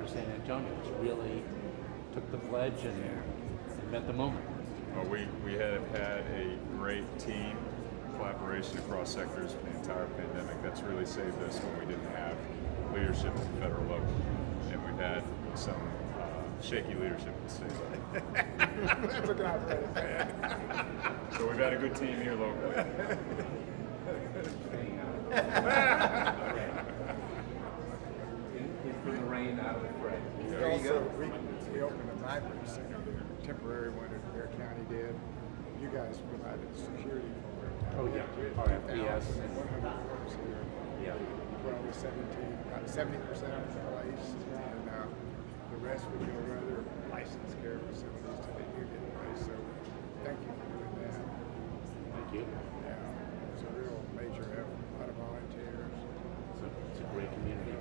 for San Antonio. It's really took the pledge and met the moment. Well, we have had a great team collaboration across sectors for the entire pandemic. That's really saved us when we didn't have leadership at the federal level. And we've had some shaky leadership at the state level. That's a good idea. So we've had a good team here locally. In for the rain, out of the fray. There you go. We opened a migrant center here, temporary one that Bear County did. You guys provided security for it. Oh yeah, RFPS. 100 folks here. Yeah. We're only 70% of the place, and the rest would go to other licensed care facilities till they do get in place. So thank you for doing that. Thank you. Yeah, it's a real major effort. A lot of volunteers. It's a great community.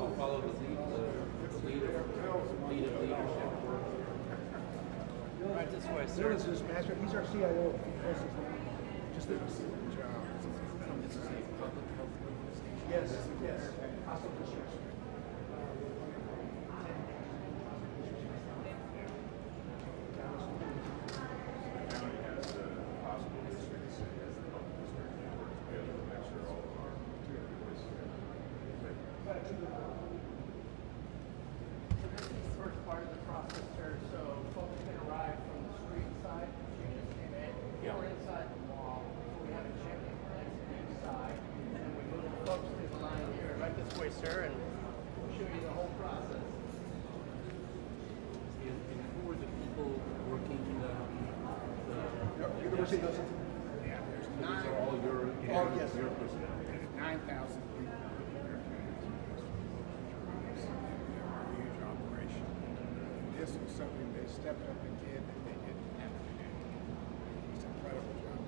I'll follow the lead of leadership. Right this way, There sir. is this master. He's our CIO. Just the Job. yes, yes. Hospital districts. First part of the process, sir. So folks can arrive from the street side, you just came in, or inside the wall. So we have a check-in place inside, and we move the folks through the line here, right this way, sir, and we'll show you the whole process. And who are the people working University does it. Yeah, there's these are all your yes. your personnel. 9,000 people. Huge operation. This was something they stepped up and did that they didn't have to do. It's an incredible job.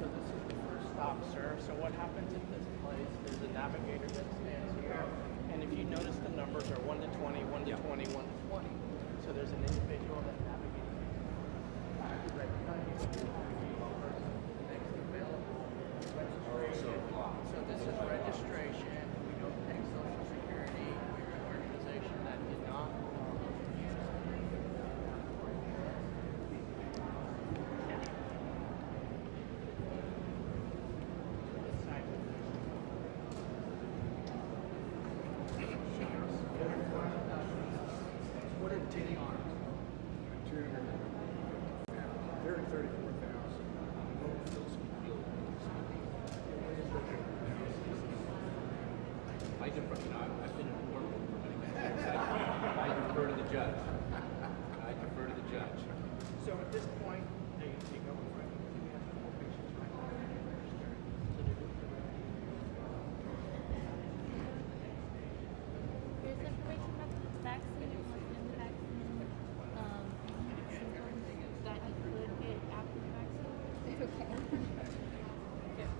So this is the first stop, sir. So what happens at this place, there's a navigator that stands here, and if you notice the numbers are 1 to 20, 1 to 20, 1 to 20. So there's an individual that navigates right behind you. Next available. Registration. So this is registration. We don't take Social Security. We're an organization that did not What did it take on? 234,000. I defer, I've been in the courtroom for many years. I defer to the judge. I defer to the judge. So at this point, they go in front of you. We have four patients right now that are registered. So they're doing the Here's information about the vaccine and the vaccine symptoms that you could get after the vaccine. Okay.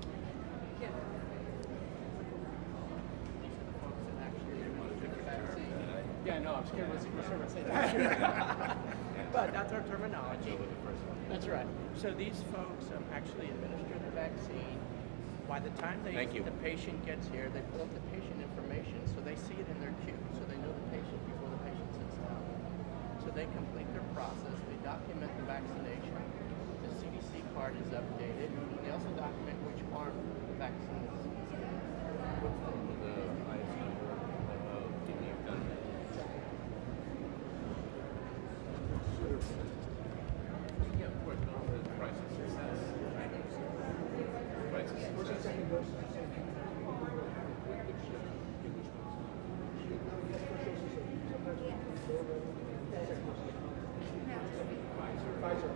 Yeah, no, I'm scared we're sort of saying that. But that's our terminology. That's right. So these folks actually administer the vaccine. By the time the patient gets here, they pull up the patient information, so they see it in their queue, so they know the patient before the patient sits down. So they complete their process, they document the vaccination, the CDC card is updated, and they also document which arm the vaccine is. What's the highest number of people you've done that? Yeah, of course, but the price of success. Price of success. What's the second dose? No. Pfizer.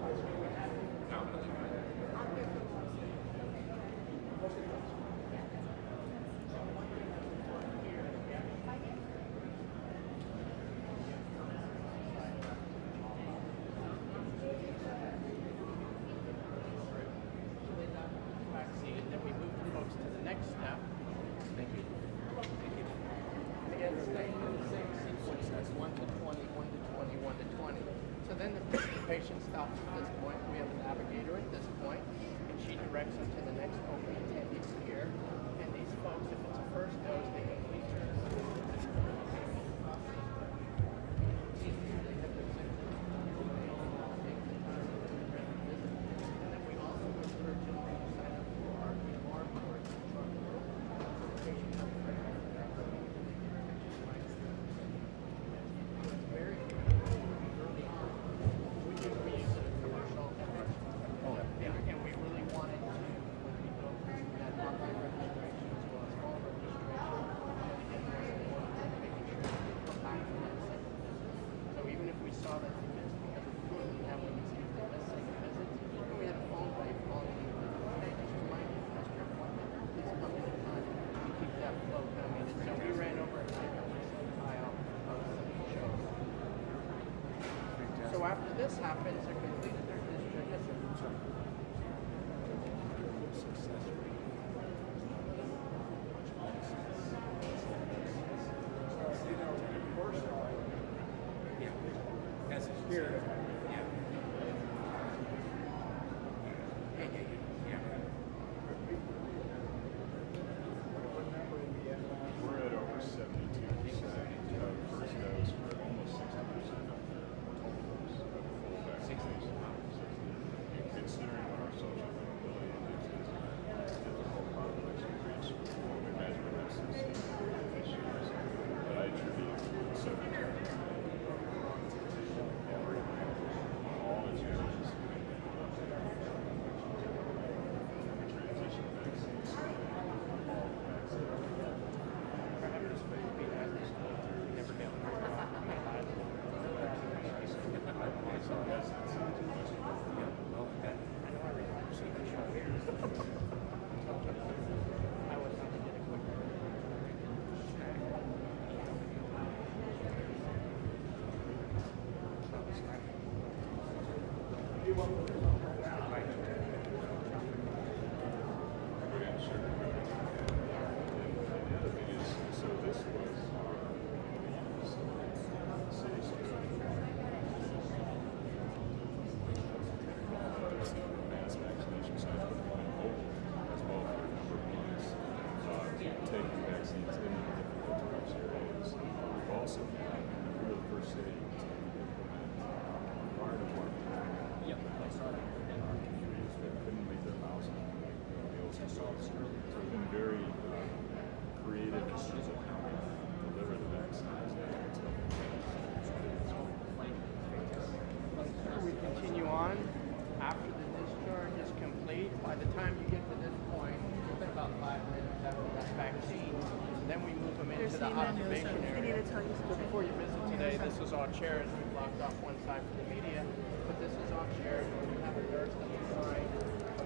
observation I area. need to tell you So something. before you visit today, this is all chairs. We blocked off one side for the media, but this is all chairs. We have a nurse that we find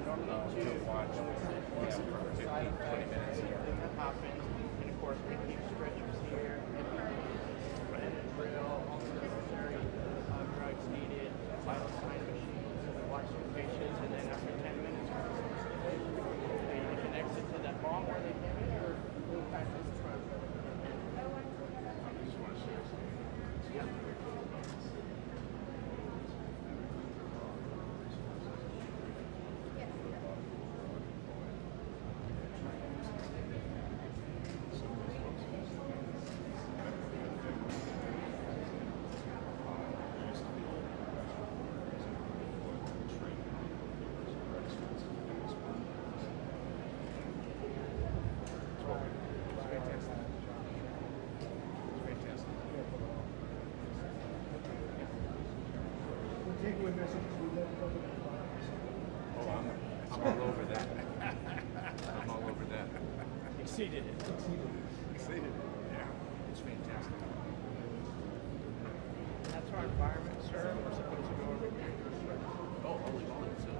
normally two, and we sit one on the side of that. Everything that happens, and of course we keep stretchers here, and a drill, all the necessary drugs needed, vital sign machines, and we watch the patients, and then after 10 minutes, they can exit to that hall where they came in, or go back to the front. Takeaway message is we love public lives. Oh, I'm all over that. I'm all over that. Exceeded it. Exceeded. Yeah. It's fantastic. That's our environment, sir. We're supposed to go over here. Oh, holy moly. So,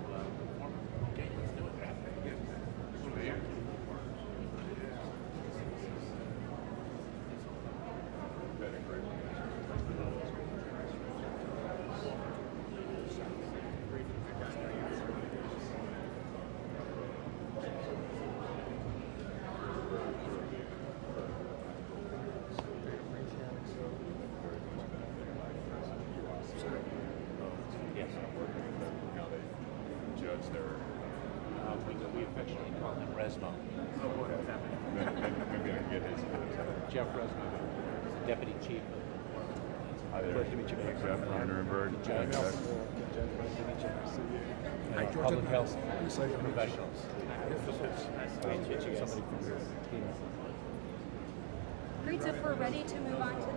okay, let's do it. Over here. Yes. How they judge their. We affectionately call him Resmo. Maybe I can get his. Jeff Resmo, Deputy Chief. Hi there. Pleasure to meet you, Mayor. Jeff Ron Nirenberg. Judge. Jeff. Public health professionals. Great, so if we're ready to move on to the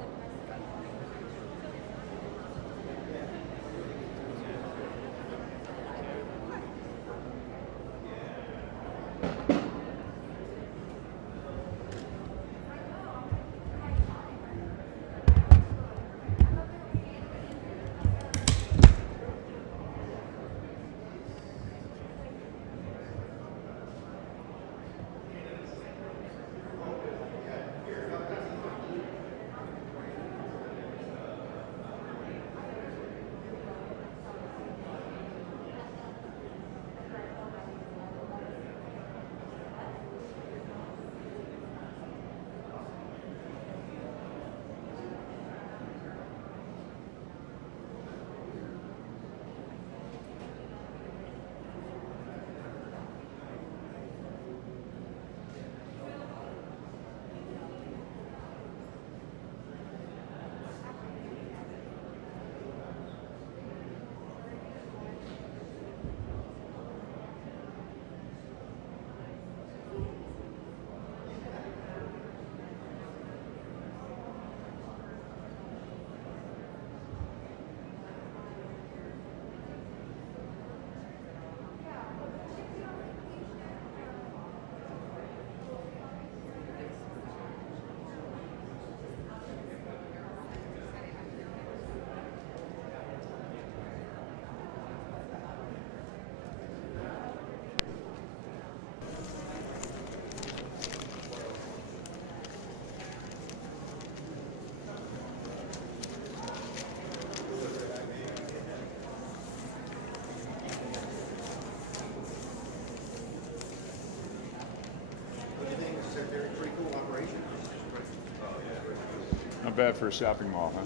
Not bad for a shopping mall, huh?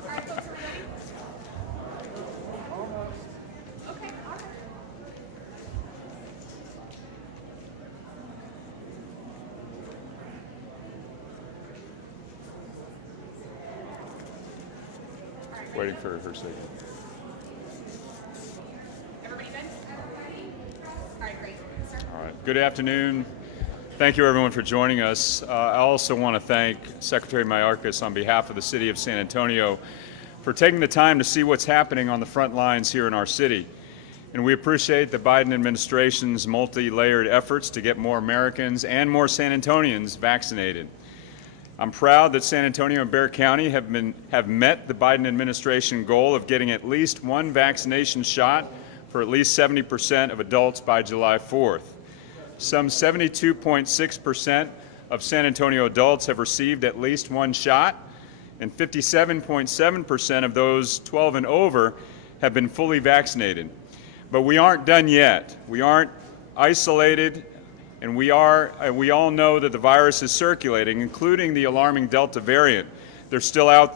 Alright, folks, are we ready? Okay, all right. Waiting for her signal. Everybody good? All right, great. Sir? All right. Good afternoon. Thank you, everyone, for joining us. I also want to thank Secretary Mayorkas on behalf of the City of San Antonio for taking the time to see what's happening on the front lines here in our city. And we appreciate the Biden administration's multi-layered efforts to get more Americans and more San Antonians vaccinated. I'm proud that San Antonio and Bexar County have met the Biden administration goal of getting at least one vaccination shot for at least 70% of adults by July 4th. Some 72.6% of San Antonio adults have received at least one shot, and 57.7% of those 12 and over have been fully vaccinated. But we aren't done yet. We aren't isolated, and we all know that the virus is circulating, including the alarming Delta variant. They're still out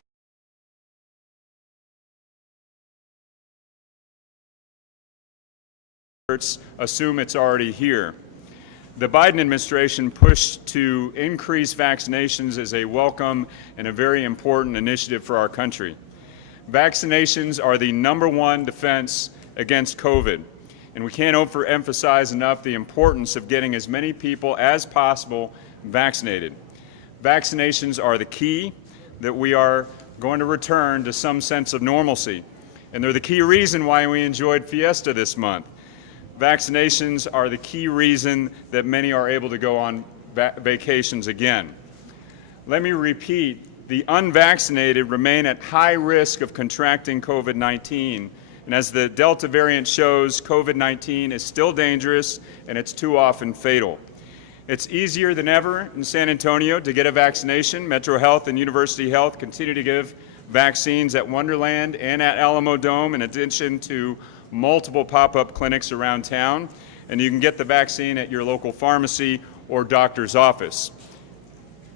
there. Assume it's already here. The Biden administration pushed to increase vaccinations as a welcome and a very important initiative for our country. Vaccinations are the #1 defense against COVID, and we can't overemphasize enough the importance of getting as many people as possible vaccinated. Vaccinations are the key that we are going to return to some sense of normalcy, and they're the key reason why we enjoyed Fiesta this month. Vaccinations are the key reason that many are able to go on vacations again. Let me repeat, the unvaccinated remain at high risk of contracting COVID-19. And as the Delta variant shows, COVID-19 is still dangerous and it's too often fatal. It's easier than ever in San Antonio to get a vaccination. Metro Health and University Health continue to give vaccines at Wonderland and at Alamo Dome, in addition to multiple pop-up clinics around town, and you can get the vaccine at your local pharmacy or doctor's office.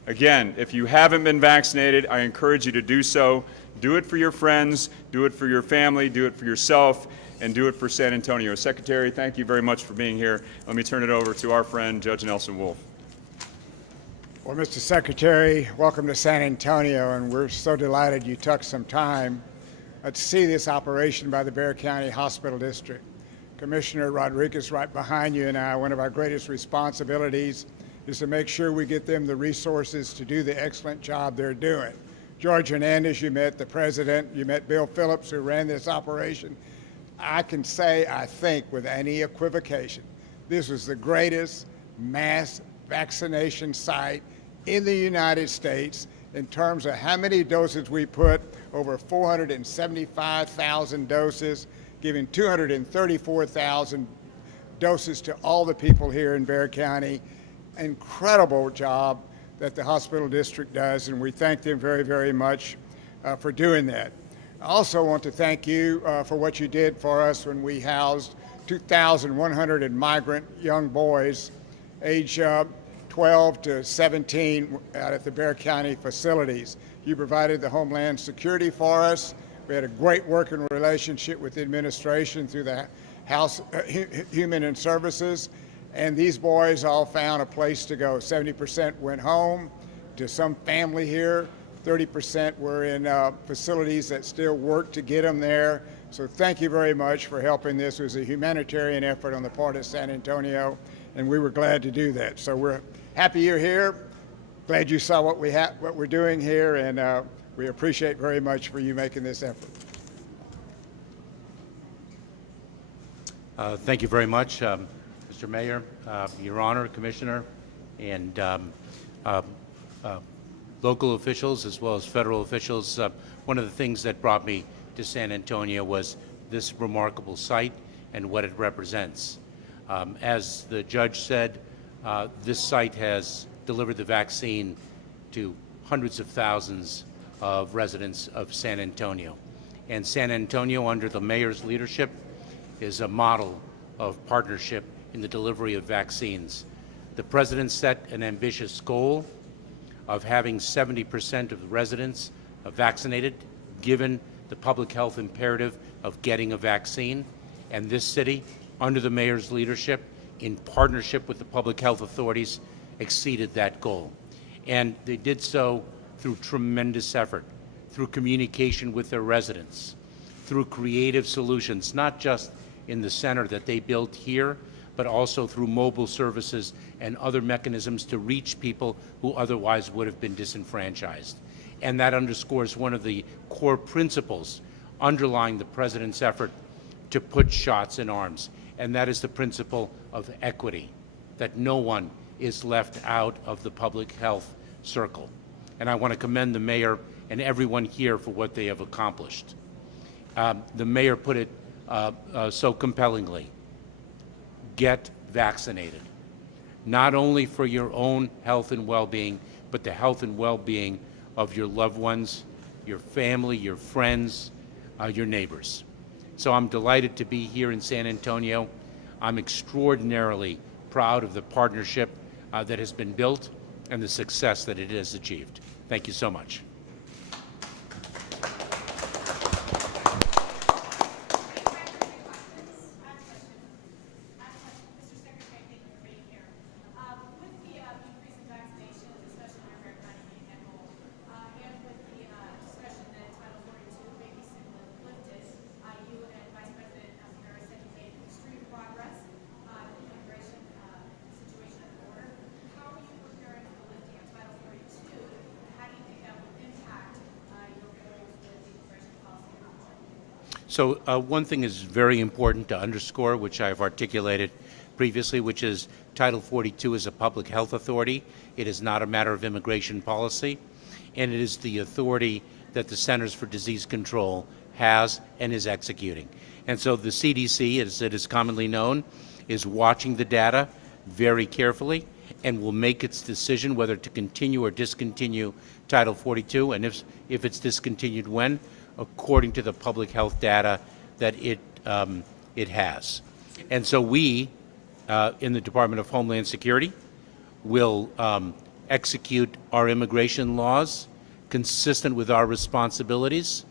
Again, if you haven't been vaccinated, I encourage you to do so. Do it for your friends, do it for your family, do it for yourself, and do it for San Antonio. Secretary, thank you very much for being here. Let me turn it over to our friend, Judge Nelson Wolff. Well, Mr. Secretary, welcome to San Antonio, and we're so delighted you took some time to see this operation by the Bexar County Hospital District. Commissioner Rodriguez right behind you and I, one of our greatest responsibilities is to make sure we get them the resources to do the excellent job they're doing. George Hernandez, you met the president, you met Bill Phillips, who ran this operation. I can say, I think, with any equivocation, this was the greatest mass vaccination site in the United States in terms of how many doses we put, over 475,000 doses, giving 234,000 doses to all the people here in Bexar County. Incredible job that the hospital district does, and we thank them very, very much for doing that. I also want to thank you for what you did for us when we housed 2,100 migrant young boys age 12 to 17 out at the Bexar County facilities. You provided the Homeland Security for us. We had a great working relationship with the administration through the House Human and Services, and these boys all found a place to go. 70% went home to some family here. 30% were in facilities that still work to get them there. So thank you very much for helping this. It was a humanitarian effort on the part of San Antonio, and we were glad to do that. So we're happy you're here. Glad you saw what we're doing here, and we appreciate very much for you making this effort. Thank you very much, Mr. Mayor, Your Honor, Commissioner, and local officials as well as federal officials. One of the things that brought me to San Antonio was this remarkable site and what it represents. As the judge said, this site has delivered the vaccine to hundreds of thousands of residents of San Antonio. And San Antonio, under the mayor's leadership, is a model of partnership in the delivery of vaccines. The president set an ambitious goal of having 70% of the residents vaccinated, given the public health imperative of getting a vaccine. And this city, under the mayor's leadership, in partnership with the public health authorities, exceeded that goal. And they did so through tremendous effort, through communication with their residents, through creative solutions, not just in the center that they built here, but also through mobile services and other mechanisms to reach people who otherwise would have been disenfranchised. And that underscores one of the core principles underlying the president's effort to put shots in arms, and that is the principle of equity, that no one is left out of the public health circle. and I want to commend the mayor and everyone here for what they have accomplished. The mayor put it so compellingly. Get vaccinated, not only for your own health and well-being, but the health and well-being of your loved ones, your family, your friends, your neighbors. So I'm delighted to be here in San Antonio. I'm extraordinarily proud of the partnership that has been built and the success that it has achieved. Thank you so much. So one thing is very important to underscore, which I've articulated previously, which is Title 42 is a public health authority. It is not a matter of immigration policy, and it is the authority that the Centers for Disease Control has and is executing. And so the CDC, as it is commonly known, is watching the data very carefully and will make its decision whether to continue or discontinue Title 42, and if it's discontinued, when, according to the public health data that it has. And so we, in the Department of Homeland Security, will execute our immigration laws consistent with our responsibilities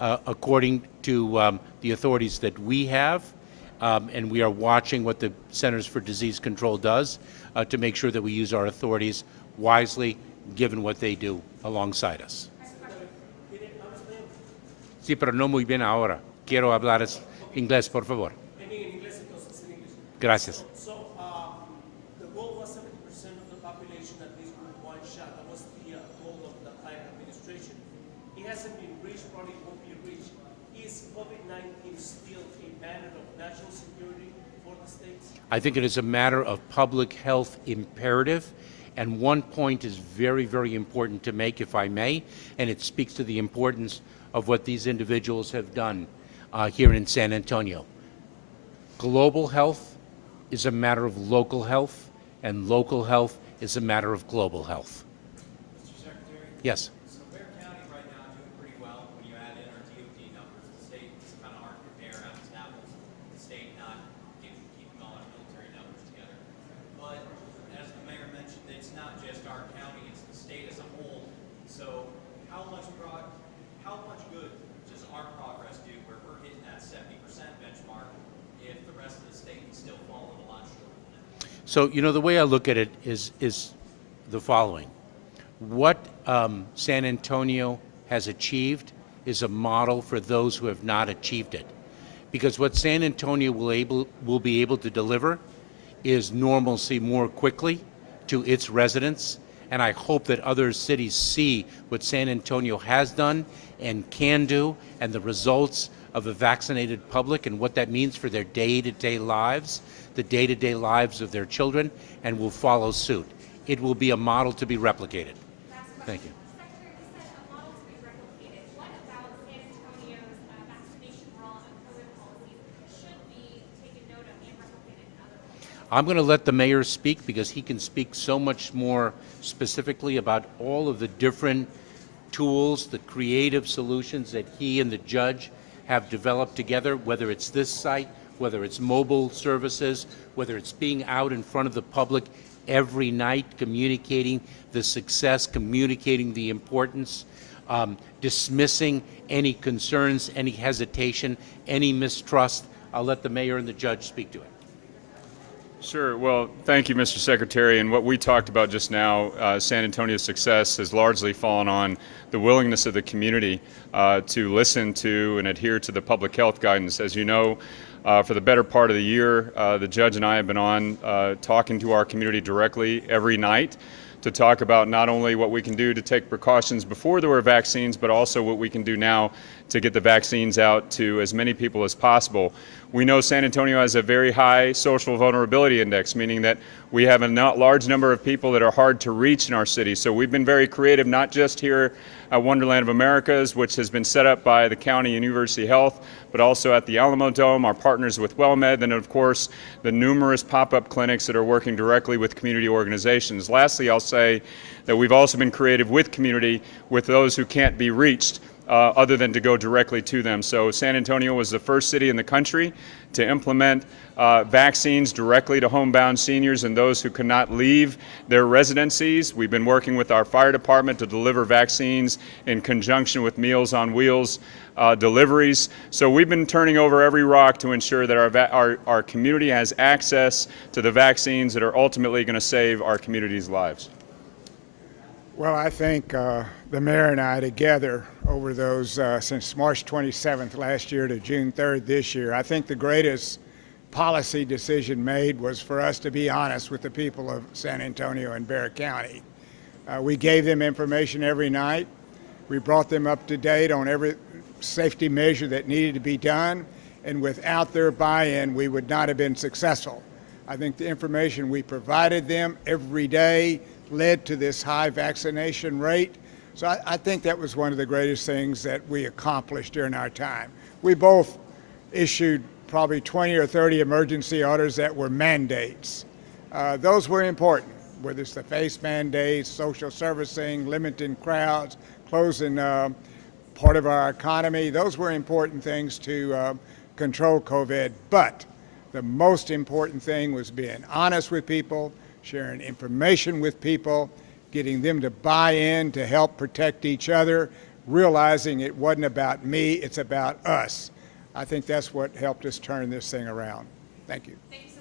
according to the authorities that we have, and we are watching what the Centers for Disease Control does to make sure that we use our authorities wisely, given what they do alongside us. Sí, pero no muy bien ahora. Quiero hablar inglés, por favor. Gracias. So, the goal was 70% of the population at least with one shot. That was the goal of the prior administration. It hasn't been reached, probably won't be reached. Is COVID-19 still a matter of national security for the states? I think it is a matter of public health imperative, and one point is very, very important to make, if I may, and it speaks to the importance of what these individuals have done here in San Antonio. Global health is a matter of local health, and local health is a matter of global health. Mr. Secretary? Yes. So Bexar County right now doing pretty well when you add in our DOT numbers. The state is kind of hard to compare apples to apples. The state not keeping all our military numbers together. But as the mayor mentioned, it's not just our county, it's the state as a whole. So how much good does our progress do where we're hitting that 70% benchmark if the rest of the state can still fall in a lot short? So, you know, the way I look at it is the following. What San Antonio has achieved is a model for those who have not achieved it. Because what San Antonio will be able to deliver is normalcy more quickly to its residents. And I hope that other cities see what San Antonio has done and can do, and the results of a vaccinated public and what that means for their day-to-day lives, the day-to-day lives of their children, and will follow suit. It will be a model to be replicated. Thank you. Secretary, you said a model to be replicated. What about San Antonio's vaccination rollout and COVID policies should be taken note of and replicated in other places? I'm going to let the mayor speak because he can speak so much more specifically about all of the different tools, the creative solutions that he and the judge have developed together, whether it's this site, whether it's mobile services, whether it's being out in front of the public every night, communicating the success, communicating the importance, dismissing any concerns, any hesitation, any mistrust. I'll let the mayor and the judge speak to it. Sure. Well, thank you, Mr. Secretary. And what we talked about just now, San Antonio's success has largely fallen on the willingness of the community to listen to and adhere to the public health guidance. As you know, for the better part of the year, the judge and I have been on talking to our community directly every night to talk about not only what we can do to take precautions before there were vaccines, but also what we can do now to get the vaccines out to as many people as possible. We know San Antonio has a very high social vulnerability index, meaning that we have a large number of people that are hard to reach in our city. So we've been very creative, not just here at Wonderland of Americas, which has been set up by the county and University Health, but also at the Alamo Dome, our partners with WellMed, and of course, the numerous pop-up clinics that are working directly with community organizations. Lastly, I'll say that we've also been creative with community, with those who can't be reached, other than to go directly to them. So San Antonio was the first city in the country to implement vaccines directly to homebound seniors and those who cannot leave their residencies. We've been working with our fire department to deliver vaccines in conjunction with Meals on Wheels deliveries. So we've been turning over every rock to ensure that our community has access to the vaccines that are ultimately going to save our community's lives. Well, I think the mayor and I together over those, since March 27th last year to June 3rd this year, I think the greatest policy decision made was for us to be honest with the people of San Antonio and Bexar County. We gave them information every night. We brought them up to date on every safety measure that needed to be done, and without their buy-in, we would not have been successful. I think the information we provided them every day led to this high vaccination rate. So I think that was one of the greatest things that we accomplished during our time. We both issued probably 20 or 30 emergency orders that were mandates. Those were important, whether it's the face mandates, social servicing, limiting crowds, closing part of our economy. Those were important things to control COVID. But the most important thing was being honest with people, sharing information with people, getting them to buy in to help protect each other, realizing it wasn't about me, it's about us. I think that's what helped us turn this thing around. Thank you. Thanks